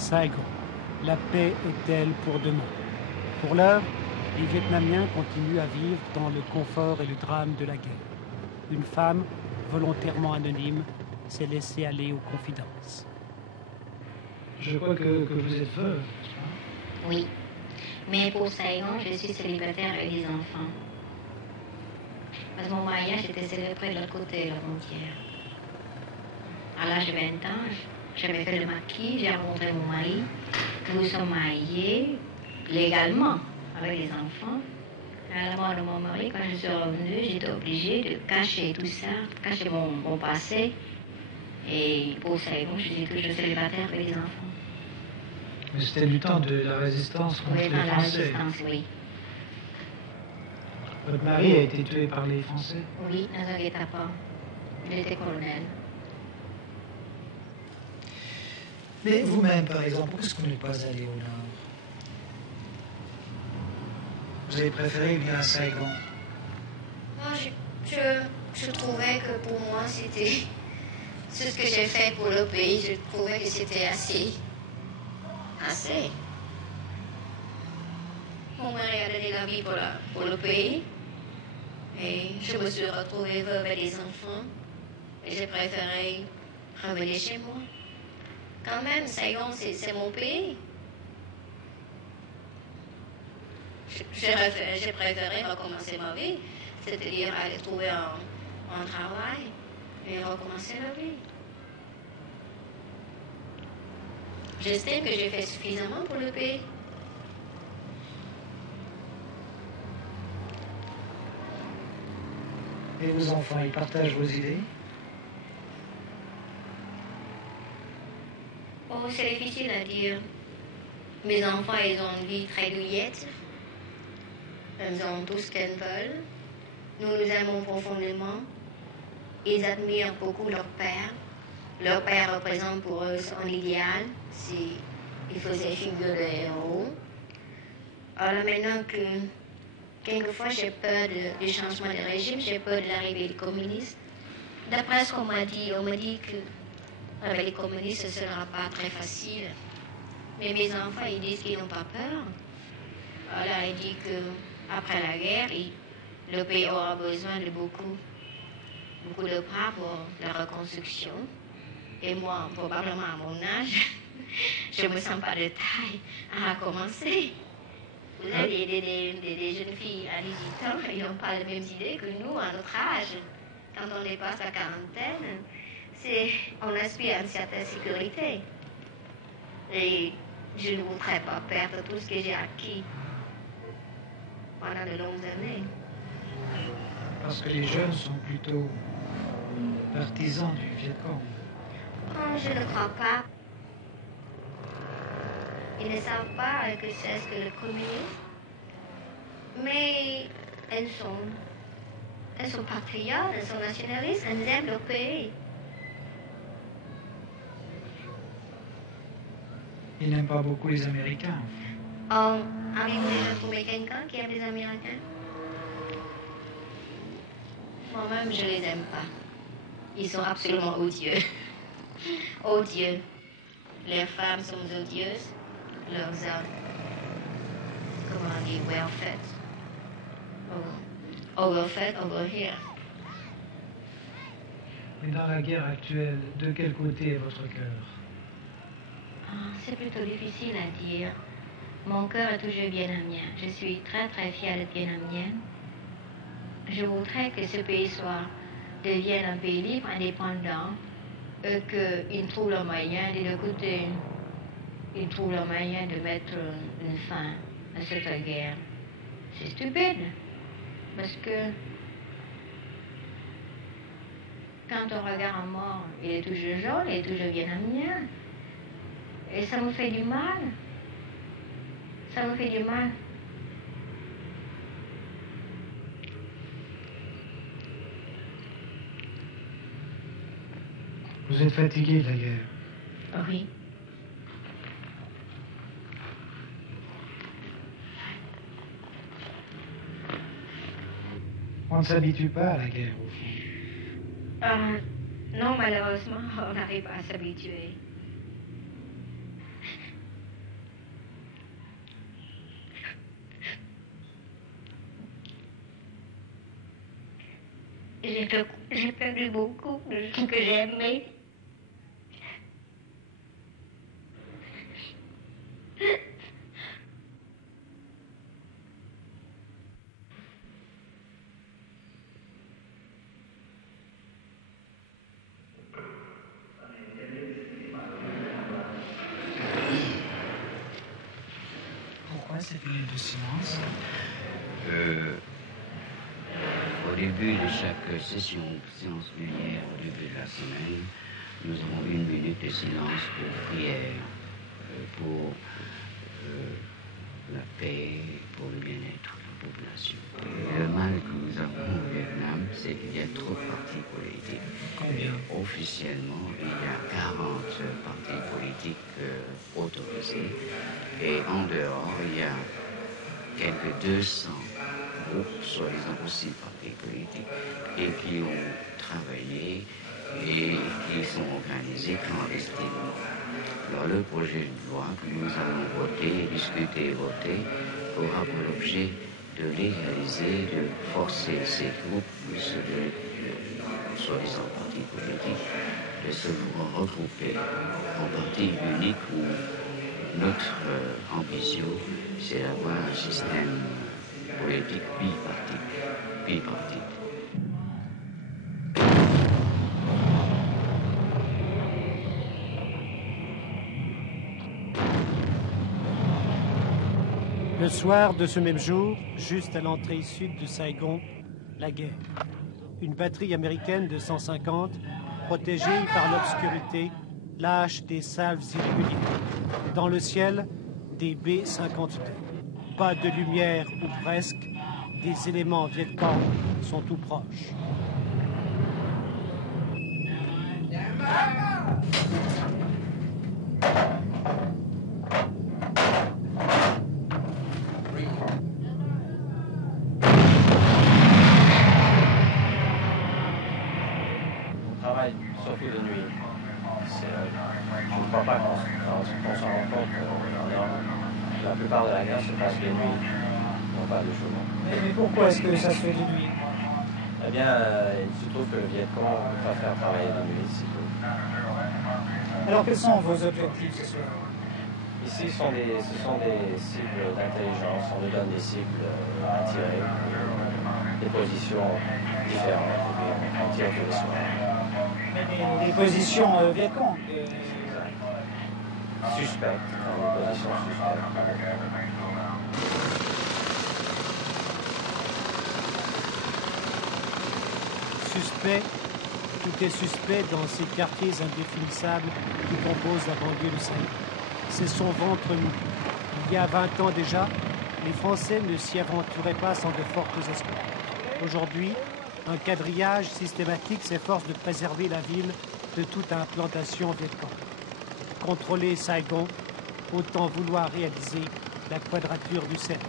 Saigon. La paix est-elle pour demain? Pour l'heure, les Vietnamiens continuent à vivre dans le confort et le drame de la guerre. Une femme, volontairement anonyme, s'est laissée aller aux confidences. Je crois que vous êtes veuve. Oui, mais pour Saigon, je suis célibataire avec des enfants. Parce que mon mariage était célébré de l'autre côté de la frontière. À l'âge de 20 ans, j'avais fait le maquis, j'ai rencontré mon mari. Nous sommes mariés légalement avec les enfants. À la mort de mon mari, quand je suis revenue, j'étais obligée de cacher tout ça, cacher mon passé. Et pour Saigon, je dis que je suis célibataire avec les enfants. Mais c'était du temps de la résistance contre les Français. La résistance, oui. Votre mari a été tué par les Français? Oui, dans un guet-apens. Il était colonel. Mais vous-même, par exemple, pourquoi est-ce que vous n'êtes pas allé au Nord? Vous avez préféré venir à Saigon? Moi, je trouvais que pour moi, c'était ce que j'ai fait pour le pays. Je trouvais que c'était assez. Mon mari a donné la vie pour le pays. Et je me suis retrouvée veuve avec des enfants. Et j'ai préféré revenir chez moi. Quand même, Saigon, c'est mon pays. J'ai préféré recommencer ma vie, c'est-à-dire aller trouver un travail et recommencer la vie. J'estime que j'ai fait suffisamment pour le pays. Et vos enfants, ils partagent vos idées? Oh, c'est difficile à dire. Mes enfants, ils ont une vie très douillette. Ils ont tout ce qu'ils veulent. Nous nous aimons profondément. Ils admirent beaucoup leur père. Leur père représente pour eux un idéal. Ils faisaient figure de héros. Alors maintenant que quelquefois j'ai peur du changement de régime, j'ai peur de l'arrivée des communistes. D'après ce qu'on m'a dit que avec les communistes, ce ne sera pas très facile. Mais mes enfants, ils disent qu'ils n'ont pas peur. Alors, ils disent qu'après la guerre, le pays aura besoin de beaucoup de bras pour la reconstruction. Et moi, probablement à mon âge, je ne me sens pas de taille à recommencer. Vous avez des jeunes filles à 18 ans, ils n'ont pas les mêmes idées que nous à notre âge. Quand on dépasse la quarantaine, on aspire à une certaine sécurité. Et je ne voudrais pas perdre tout ce que j'ai acquis pendant de longues années. Parce que les jeunes sont plutôt partisans du Vietcong. Oh, je ne crois pas. Ils ne savent pas que c'est ce que le communisme. Mais elles sont patriotes, elles sont nationalistes, elles aiment leur pays. Ils n'aiment pas beaucoup les Américains. Oh, avez-vous déjà trouvé quelqu'un qui aime les Américains? Moi-même, je les aime pas. Ils sont absolument odieux. Odieux. Les femmes sont odieuses. Leurs hommes, comment on dit, well fed. Overfed, over here. Et dans la guerre actuelle, de quel côté est votre cœur? C'est plutôt difficile à dire. Mon cœur est toujours vietnamien. Je suis très très fière d'être vietnamienne. Je voudrais que ce pays devienne un pays libre, indépendant, et qu'il trouve le moyen de l'écouter. Il trouve le moyen de mettre une fin à cette guerre. C'est stupide, parce que quand on regarde un mort, il est toujours jaune, il est toujours vietnamien. Et ça me fait du mal. Ça me fait du mal. Vous êtes fatigué de la guerre? Oui. On ne s'habitue pas à la guerre, au fond. Non, malheureusement, on n'arrive pas à s'habituer. J'ai perdu beaucoup de gens que j'aimais. Pourquoi cette minute de silence? Au début de chaque séance lumière, au début de la semaine, nous avons 1 minute de silence pour prière, pour la paix, pour le bien-être de la population. Le mal que nous avons au Vietnam, c'est qu'il y a trop de partis politiques. Combien? Officiellement, il y a 40 partis politiques autorisés. Et en dehors, il y a quelques 200 groupes, soi-disant aussi partis politiques, et qui ont travaillé et qui sont organisés clandestinement. Alors le projet de loi que nous allons voter, discuter et voter aura pour l'objet de légaliser, de forcer ces groupes, soi-disant partis politiques, de se regrouper en parti unique où notre ambition, c'est d'avoir un système politique bipartite. Le soir de ce même jour, juste à l'entrée sud de Saigon, la guerre. Une batterie américaine de 150, protégée par l'obscurité, lâche des salves irrégulières. Dans le ciel, des B-52. Pas de lumière ou presque, des éléments vietcong sont tout proches. Surtout de nuit. Je ne crois pas qu'on s'en rend compte. La plupart de la guerre se passe de nuit, non pas de jour. Mais pourquoi est-ce que ça se fait de nuit? Eh bien, il se trouve que le Vietcong va faire travailler de nuit, c'est tout. Alors quels sont vos objectifs ce soir? Ici, ce sont des cibles d'intelligence. On nous donne des cibles à tirer, des positions différentes, et puis on tire tous les soirs. Mais des positions Vietcong. Suspectes, des positions suspectes. Suspect, tout est suspect dans ces quartiers indéfinissables qui composent la banlieue de Saigon. C'est son ventre nu. Il y a 20 ans déjà, les Français ne s'y aventuraient pas sans de fortes espoirs. Aujourd'hui, un quadrillage systématique s'efforce de préserver la ville de toute implantation vietcong. Contrôler Saigon, autant vouloir réaliser la quadrature du cercle.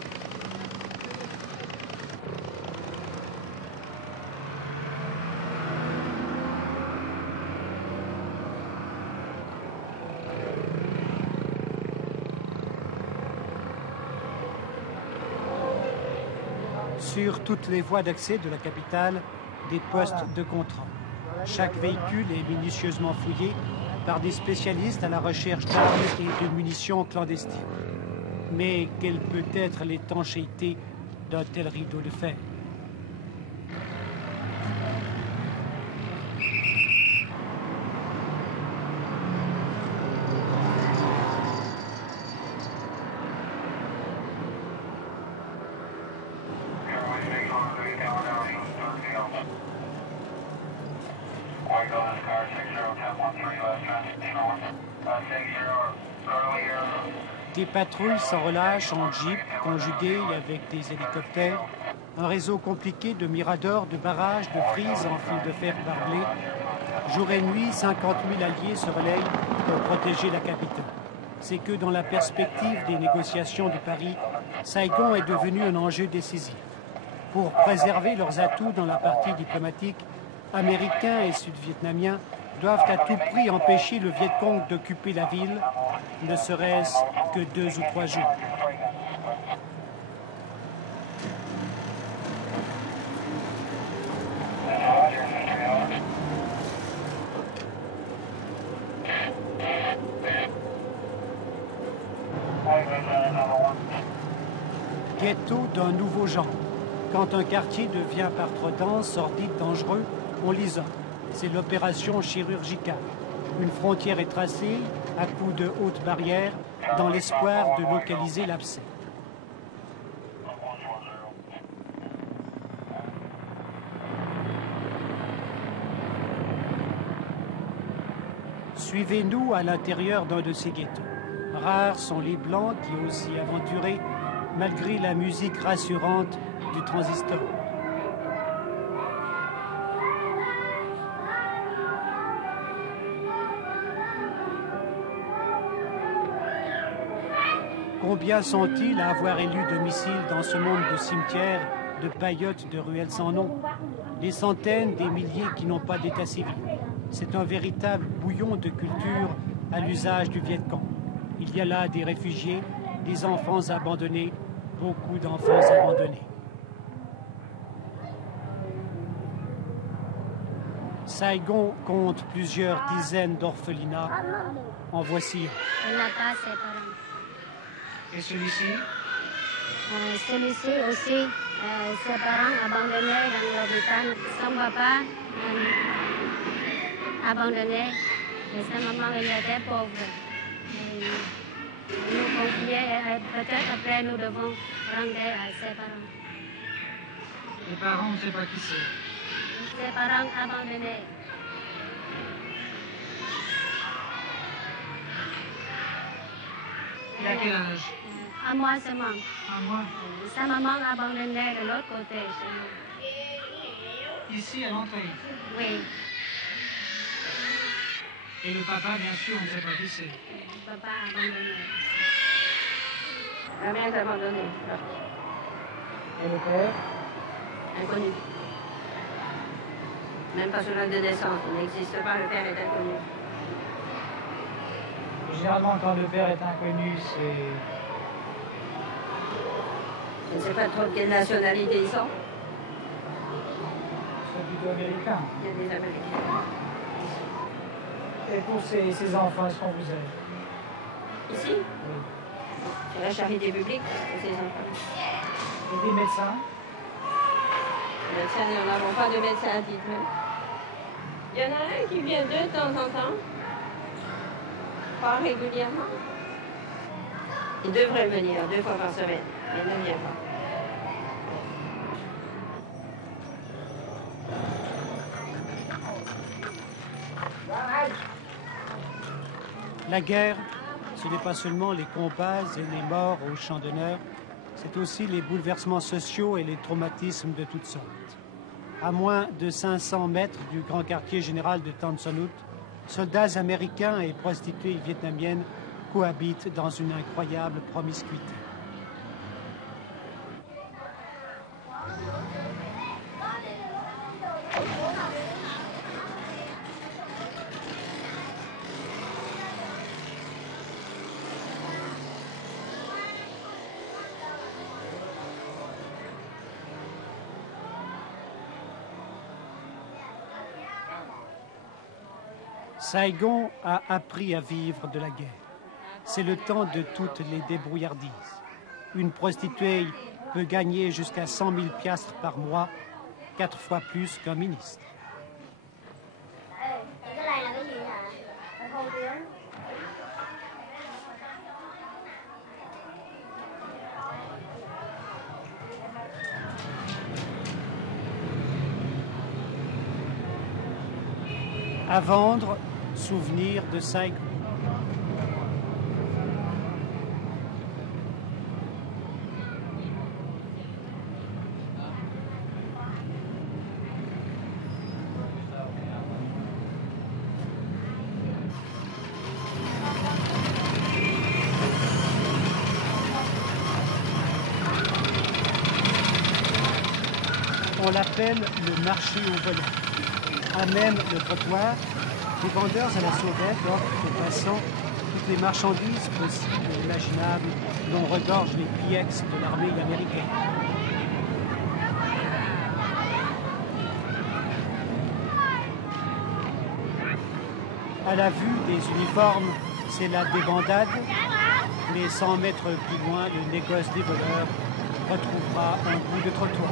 Sur toutes les voies d'accès de la capitale, des postes de contrôle. Chaque véhicule est minutieusement fouillé par des spécialistes à la recherche d'armes et de munitions clandestines. Mais quelle peut être l'étanchéité d'un tel rideau de fer? Des patrouilles sans relâche en jeep, conjuguées avec des hélicoptères, un réseau compliqué de miradors, de barrages, de frises en fil de fer barbelés. Jour et nuit, 50 000 alliés se relayent pour protéger la capitale. C'est que dans la perspective des négociations de Paris, Saigon est devenu un enjeu décisif. Pour préserver leurs atouts dans la partie diplomatique, Américains et Sud-Vietnamiens doivent à tout prix empêcher le Vietcong d'occuper la ville, ne serait-ce que 2 ou 3 jours. Ghetto d'un nouveau genre. Quand un quartier devient par trop dense, sordide, dangereux, on l'isole. C'est l'opération chirurgicale. Une frontière est tracée à coups de hautes barrières dans l'espoir de localiser l'abcès. Suivez-nous à l'intérieur d'un de ces ghettos. Rares sont les Blancs qui osent s'y aventurer malgré la musique rassurante du transistor. Combien sont-ils à avoir élu domicile dans ce monde de cimetières, de paillotes, de ruelles sans nom? Des centaines, des milliers qui n'ont pas d'état civil. C'est un véritable bouillon de culture à l'usage du Viet Cong. Il y a là des réfugiés, des enfants abandonnés, beaucoup d'enfants abandonnés. Saigon compte plusieurs dizaines d'orphelinats. En voici un. Et celui-ci? Celui-ci aussi, ses parents abandonnés dans l'hôpital, son papa abandonné, et sa maman elle était pauvre. Et nous confier, peut-être après nous devons rendre à ses parents. Les parents, on ne sait pas qui c'est. Ses parents abandonnés. Il a quel âge? À moi seulement. À moi? Sa maman abandonnée de l'autre côté chez nous. Ici, à l'entrée? Oui. Et le papa, bien sûr, on ne sait pas qui c'est. Le papa abandonné. La mère est abandonnée. Et le père? Inconnu. Même pas sur l'acte de naissance, il n'existe pas, le père est inconnu. Généralement, quand le père est inconnu, c'est... Je ne sais pas trop de quelle nationalité ils sont. C'est plutôt américain. Il y a des Américains. Et pour ces enfants, est-ce qu'on vous aide? Ici, Oui. c'est la charité publique pour ces enfants. Et des médecins? Les médecins, nous n'avons pas de médecin à titre. Il y en a un qui vient de temps en temps, pas régulièrement. Il devrait venir 2 fois par semaine, mais il ne vient pas. La guerre, ce n'est pas seulement les combats et les morts au champ d'honneur, c'est aussi les bouleversements sociaux et les traumatismes de toutes sortes. À moins de 500 mètres du grand quartier général de Tan Son Nhut, soldats américains et prostituées vietnamiennes cohabitent dans une incroyable promiscuité. Saigon a appris à vivre de la guerre. C'est le temps de toutes les débrouillardises. Une prostituée peut gagner jusqu'à 100 000 piastres par mois, 4 fois plus qu'un ministre. À vendre, souvenir de Saigon. On l'appelle le marché au volant. À même le trottoir, les vendeurs à la sauvette offrent aux passants toutes les marchandises possibles et imaginables dont regorgent les PX de l'armée américaine. À la vue des uniformes, c'est la débandade, mais 100 mètres plus loin, le négoce des voleurs retrouvera un bout de trottoir.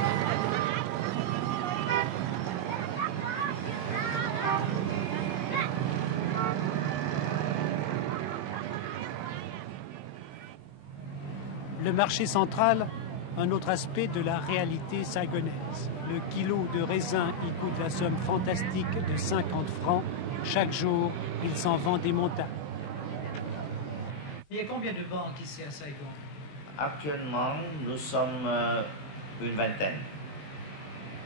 Le marché central, un autre aspect de la réalité saigonaise. Le kilo de raisin y coûte la somme fantastique de 50 francs. Chaque jour, il s'en vend des montagnes. Il y a combien de banques ici à Saigon? Actuellement, nous sommes une vingtaine.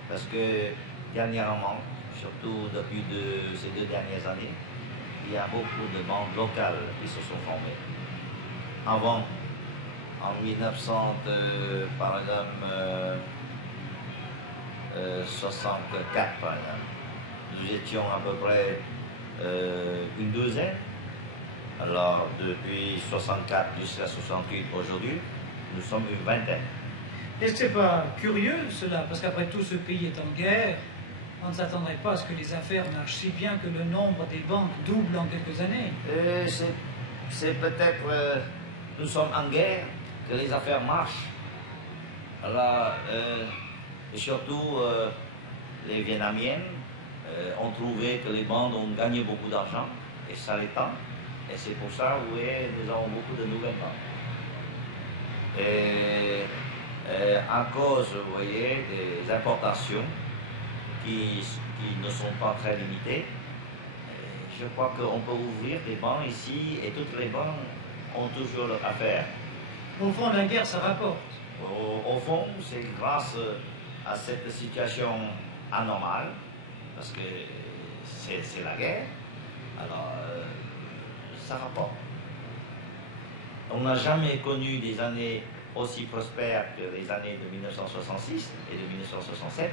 Parce que dernièrement, surtout depuis ces 2 dernières années, il y a beaucoup de banques locales qui se sont formées. Avant, en 1900, par exemple, 64, par exemple, nous étions à peu près une douzaine. Alors, depuis 64 jusqu'à 68 aujourd'hui, nous sommes une vingtaine. Est-ce que c'est pas curieux cela? Parce qu'après tout, ce pays est en guerre. On ne s'attendrait pas à ce que les affaires marchent si bien que le nombre des banques double en quelques années. C'est peut-être nous sommes en guerre que les affaires marchent. Alors, et surtout, les Vietnamiens ont trouvé que les bandes ont gagné beaucoup d'argent, et ça l'étend. Et c'est pour ça, vous voyez, nous avons beaucoup de nouvelles banques. Et à cause, vous voyez, des importations qui ne sont pas très limitées, je crois qu'on peut ouvrir des banques ici, et toutes les banques ont toujours leur affaire. Au fond, la guerre, ça rapporte. Au fond, c'est grâce à cette situation anormale, parce que c'est la guerre, alors ça rapporte. On n'a jamais connu des années aussi prospères que les années de 1966 et de 1967.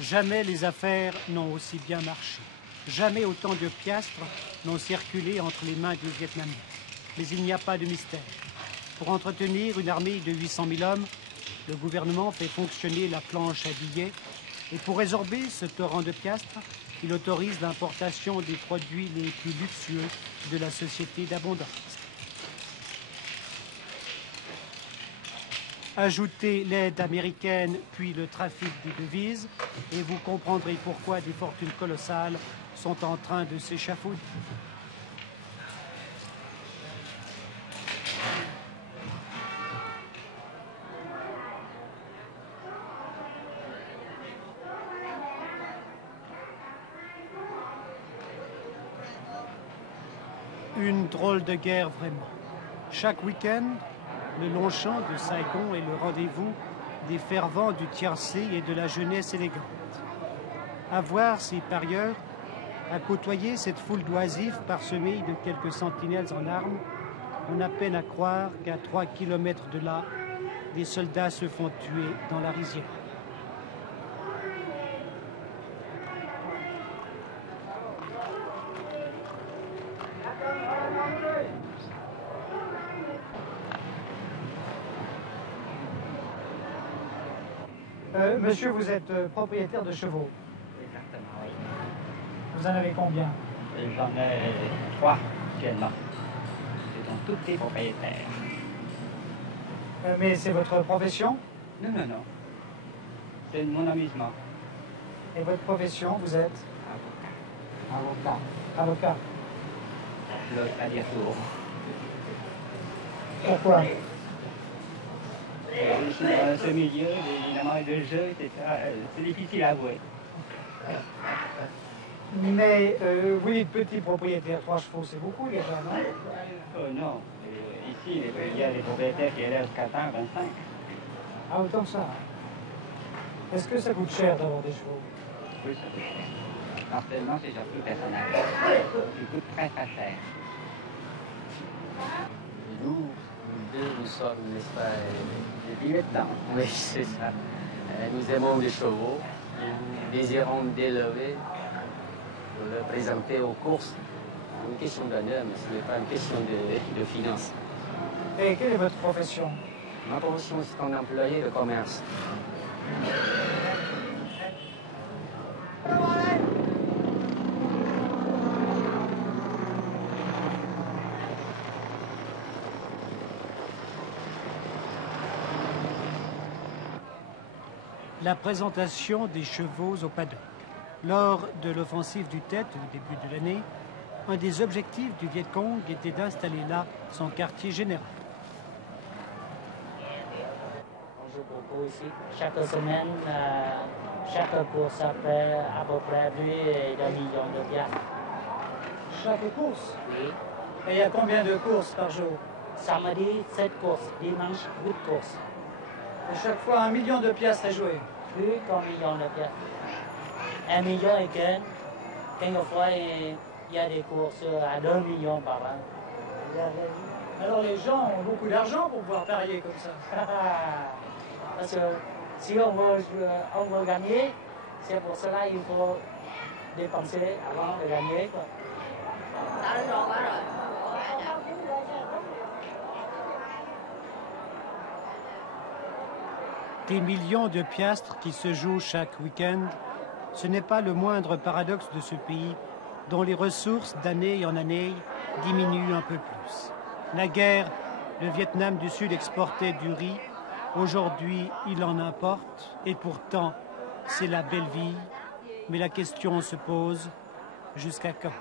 Jamais les affaires n'ont aussi bien marché. Jamais autant de piastres n'ont circulé entre les mains des Vietnamiens. Mais il n'y a pas de mystère. Pour entretenir une armée de 800 000 hommes, le gouvernement fait fonctionner la planche à billets et pour résorber ce torrent de piastres, il autorise l'importation des produits les plus luxueux de la société d'abondance. Ajoutez l'aide américaine puis le trafic des devises et vous comprendrez pourquoi des fortunes colossales sont en train de s'échafauder. Une drôle de guerre vraiment. Chaque week-end, le Longchamp de Saigon est le rendez-vous des fervents du tiercé et de la jeunesse élégante. À voir ces parieurs, à côtoyer cette foule d'oisifs parsemée de quelques sentinelles en armes, on a peine à croire qu'à 3 kilomètres de là, des soldats se font tuer dans la rizière. Monsieur, vous êtes propriétaire de chevaux. Exactement, oui. Vous en avez combien? J'en ai 3 actuellement. C'est un tout petit propriétaire. Mais c'est votre profession? Non, non, non. C'est mon amusement. Et votre profession, vous êtes? Avocat. Avocat. L'autre à dire tout. Pourquoi? Je suis dans ce milieu, évidemment, de jeu, c'est difficile à avouer. Mais vous dites petit propriétaire, 3 chevaux, c'est beaucoup déjà, non? Non. Ici, il y a des propriétaires qui élèvent 4 ans, 25. Ah, autant que ça. Est-ce que ça coûte cher d'avoir des chevaux? Oui, ça coûte cher. Actuellement, c'est surtout personnel. Il coûte très, très cher. Nous sommes, n'est-ce pas, depuis maintenant. Oui, c'est ça. Nous aimons les chevaux. Nous désirons d'élever, de le présenter aux courses. C'est une question d'honneur, mais ce n'est pas une question de finances. Et quelle est votre profession? Ma profession, c'est un employé de commerce. la présentation des chevaux au paddock. Lors de l'offensive du Tet au début de l'année, un des objectifs du Viet Cong était d'installer là son quartier général. On joue beaucoup ici. Chaque semaine, chaque course fait à peu près 2 millions de piastres. Chaque course? Oui. Et il y a combien de courses par jour? Samedi, 7 courses. Dimanche, 8 courses. Et chaque fois 1 million de piastres à jouer? Plus qu'1 million de piastres. 1 million et quelques. Quelquefois, il y a des courses à 2 millions par an. Alors les gens ont beaucoup d'argent pour pouvoir parier comme ça. Parce que si on veut gagner, c'est pour cela qu'il faut dépenser avant de gagner, quoi. Des millions de piastres qui se jouent chaque week-end, ce n'est pas le moindre paradoxe de ce pays dont les ressources d'année en année diminuent un peu plus. La guerre, le Vietnam du Sud exportait du riz, aujourd'hui il en importe et pourtant c'est la belle vie. Mais la question se pose, jusqu'à quand?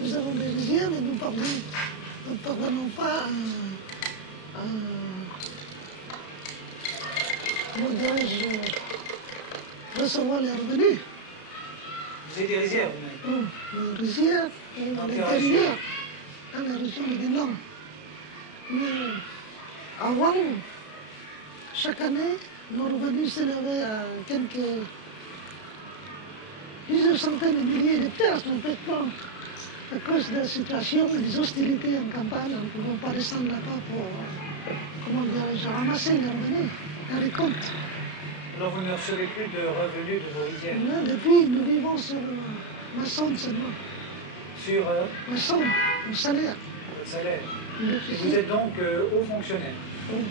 Nous avons des rizières, mais nous ne parvenons pas à recevoir les revenus. Vous avez des rizières, vous-même? Des rizières, à l'intérieur, dans la région de Guénon. Mais avant, chaque année, nos revenus s'élevaient à plusieurs centaines de milliers de piastres. Maintenant, à cause de la situation et des hostilités en campagne, on ne pouvait pas descendre là-bas pour ramasser les revenus, les récoltes. Alors vous ne recevez plus de revenus de vos rizières? Non, depuis, nous vivons sur Masson seulement. Sur Masson, au salaire. Le salaire. Et vous êtes donc haut fonctionnaire? Oui.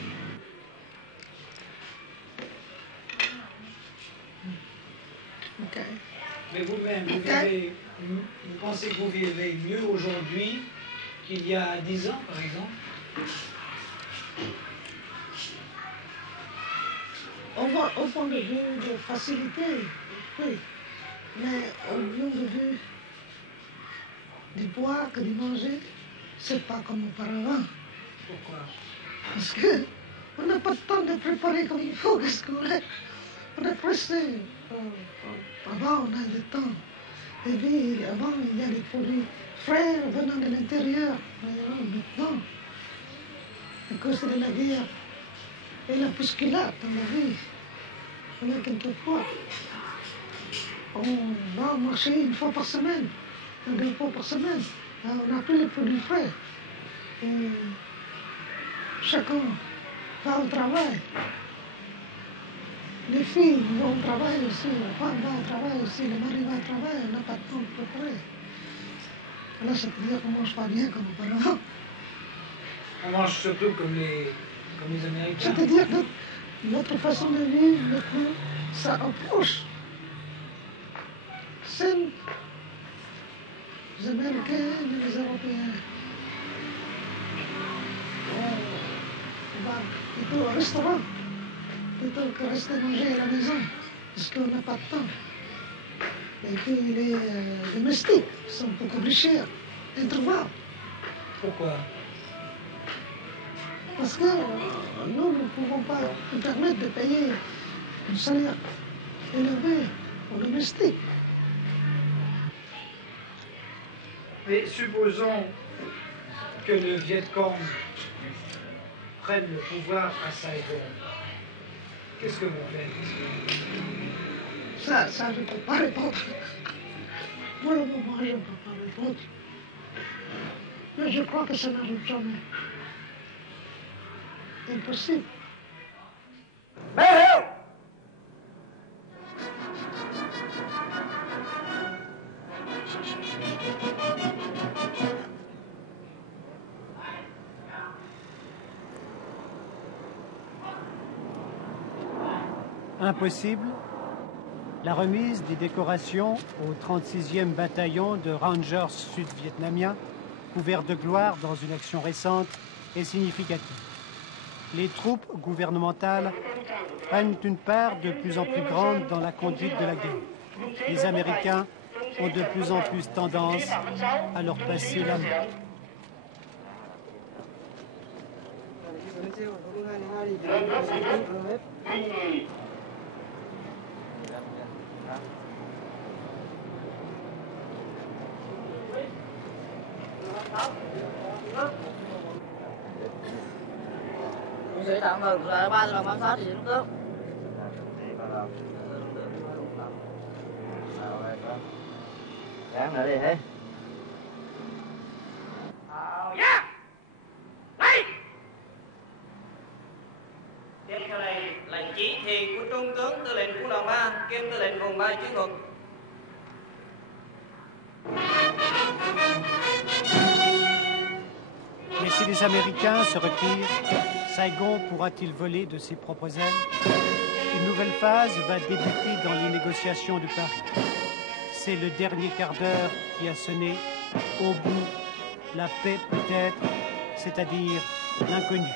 Ok. Mais vous-même, vous pensez que vous vivez mieux aujourd'hui qu'il y a 10 ans, par exemple? Au fond de vue de facilité, oui. Mais au lieu de vue du boire que de manger, c'est pas comme auparavant. Pourquoi? Parce qu'on n'a pas le temps de préparer comme il faut, qu'est-ce qu'on est. On est pressé. Avant, on a du temps. Et puis, avant, il y a des produits frais venant de l'intérieur. Maintenant, à cause de la guerre et la bousculade dans la vie, on a quelquefois, on va marcher une fois par semaine, 2 fois par semaine. Alors, on n'a plus les produits frais. Et chacun va au travail. Les filles vont au travail aussi, la femme va au travail aussi, le mari va au travail, on n'a pas de temps de préparer. Alors ça veut dire qu'on ne mange pas bien comme auparavant. On mange surtout comme les Américains. C'est-à-dire que notre façon de vivre maintenant, ça approche celle des Américains et des Européens. On va plutôt au restaurant, plutôt que rester manger à la maison, parce qu'on n'a pas de temps. Et puis les domestiques sont beaucoup plus chers, introuvables. Pourquoi? Parce que nous ne pouvons pas nous permettre de payer un salaire élevé aux domestiques. Mais supposons que le Viet Cong prenne le pouvoir à Saigon, qu'est-ce que vous faites? Ça, je ne peux pas répondre. Pour le moment, je ne peux pas répondre. Mais je crois que ça n'arrive jamais. Impossible. Impossible. La remise des décorations au 36e bataillon de Rangers sud-vietnamiens, couvert de gloire dans une action récente, est significative. Les troupes gouvernementales prennent une part de plus en plus grande dans la conduite de la guerre. Les Américains ont de plus en plus tendance à leur passer la main. Sẽ tạm ngừng rồi 3 lần bám sát thì đúng không? Ráng nữa đi thế. Tiếp theo đây lệnh chỉ thị của Trung tướng Tư lệnh Quân đoàn 3 kiêm Tư lệnh vùng 3 chiến thuật. Mais si les Américains se retirent, Saigon pourra-t-il voler de ses propres ailes? Une nouvelle phase va débuter dans les négociations de Paris. C'est le dernier quart d'heure qui a sonné. Au bout, la paix peut-être, c'est-à-dire l'inconnu.